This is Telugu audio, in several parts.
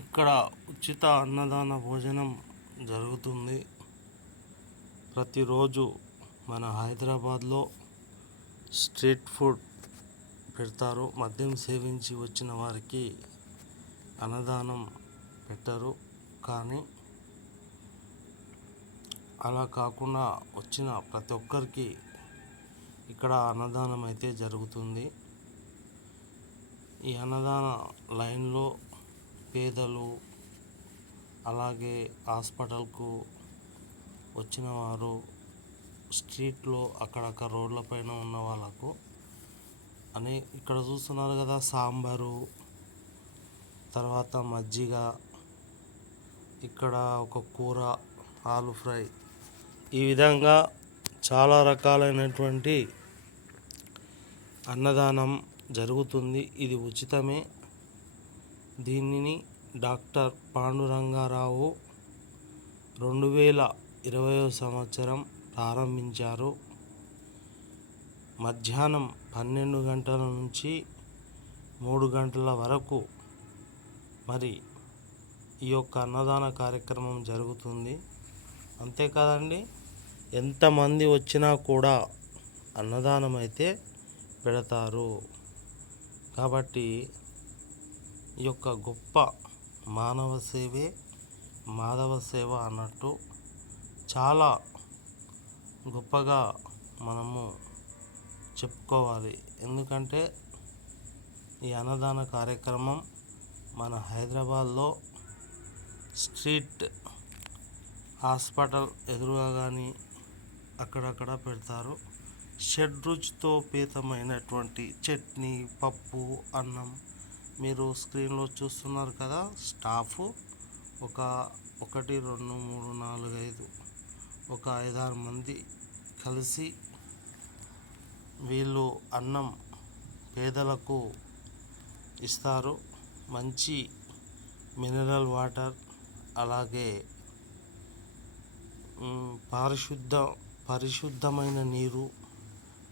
ఇక్కడ ఉచిత అన్నదాన భోజనం జరుగుతుంది. ప్రతిరోజు మన హైదరాబాద్లో స్ట్రీట్ ఫుడ్ పెడతారు. మద్యం సేవించి వచ్చిన వారికి అన్నదానం పెట్టరు. కానీ అలా కాకుండా వచ్చిన ప్రతి ఒక్కరికి ఇక్కడ అన్నదానం అయితే జరుగుతుంది. ఈ అన్నదాన లైన్లో పేదలు, అలాగే హాస్పిటల్కు వచ్చిన వారు, స్ట్రీట్లో అక్కడక్కడ రోడ్లపైన ఉన్న వాళ్ళకు అని ఇక్కడ చూస్తున్నారు కదా, సాంబారు, తర్వాత మజ్జిగ, ఇక్కడ ఒక కూర, ఆలు ఫ్రై, ఈ విధంగా చాలా రకాలైనటువంటి అన్నదానం జరుగుతుంది. ఇది ఉచితమే. దీనిని డాక్టర్ పాండురంగారావు 2020 సంవత్సరం ప్రారంభించారు. మధ్యాహ్నం 12 గంటల నుంచి 3 గంటల వరకు మరి ఈ యొక్క అన్నదాన కార్యక్రమం జరుగుతుంది. అంతేకాదండి, ఎంతమంది వచ్చినా కూడా అన్నదానం అయితే పెడతారు. కాబట్టి ఈ యొక్క గొప్ప మానవ సేవే మాధవ సేవ అన్నట్టు చాలా గొప్పగా మనము చెప్పుకోవాలి. ఎందుకంటే ఈ అన్నదాన కార్యక్రమం మన హైదరాబాద్లో స్ట్రీట్ హాస్పిటల్ ఎదురుగా కానీ అక్కడక్కడ పెడతారు. షడ్రుచితోపేతమైనటువంటి చట్నీ, పప్పు, అన్నం మీరు స్క్రీన్లో చూస్తున్నారు కదా. స్టాఫ్ ఒక 1 2 3 4 5 ఒక 5 6 మంది కలిసి వీళ్ళు అన్నం పేదలకు ఇస్తారు. మంచి మినరల్ వాటర్, అలాగే పరిశుద్ధమైన నీరు,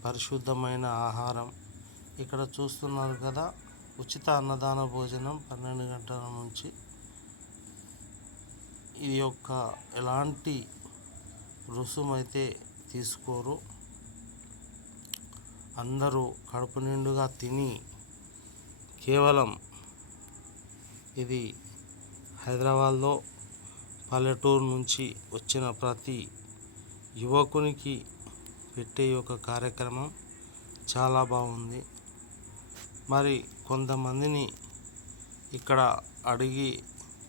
పరిశుద్ధమైన ఆహారం. ఇక్కడ చూస్తున్నారు కదా, ఉచిత అన్నదాన భోజనం 12 గంటల నుంచి. ఇది యొక్క ఎలాంటి రుసుమైతే తీసుకోరు. అందరూ కడుపు నిండుగా తిని, కేవలం ఇది హైదరాబాద్లో పల్లెటూరు నుంచి వచ్చిన ప్రతి యువకునికి పెట్టే ఒక కార్యక్రమం చాలా బాగుంది. మరి కొంతమందిని ఇక్కడ అడిగి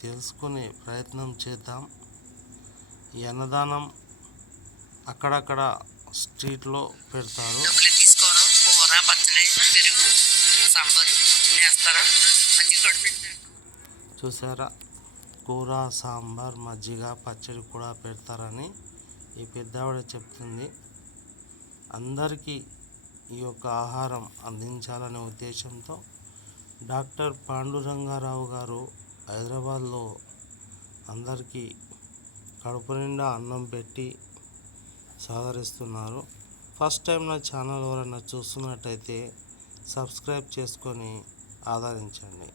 తెలుసుకునే ప్రయత్నం చేద్దాం. ఈ అన్నదానం అక్కడక్కడ స్ట్రీట్లో పెడతారు. చూసారా, కూర, సాంబార్, మజ్జిగ, పచ్చడి కూడా పెడతారని ఈ పెద్దావిడ చెప్తుంది. అందరికీ ఈ యొక్క ఆహారం అందించాలనే ఉద్దేశంతో డాక్టర్ పాండురంగారావు గారు హైదరాబాద్లో అందరికీ కడుపు నిండా అన్నం పెట్టి సహకరిస్తున్నారు. ఫస్ట్ టైం నా ఛానల్ ఎవరైనా చూస్తున్నట్టయితే సబ్స్క్రైబ్ చేసుకొని ఆదరించండి.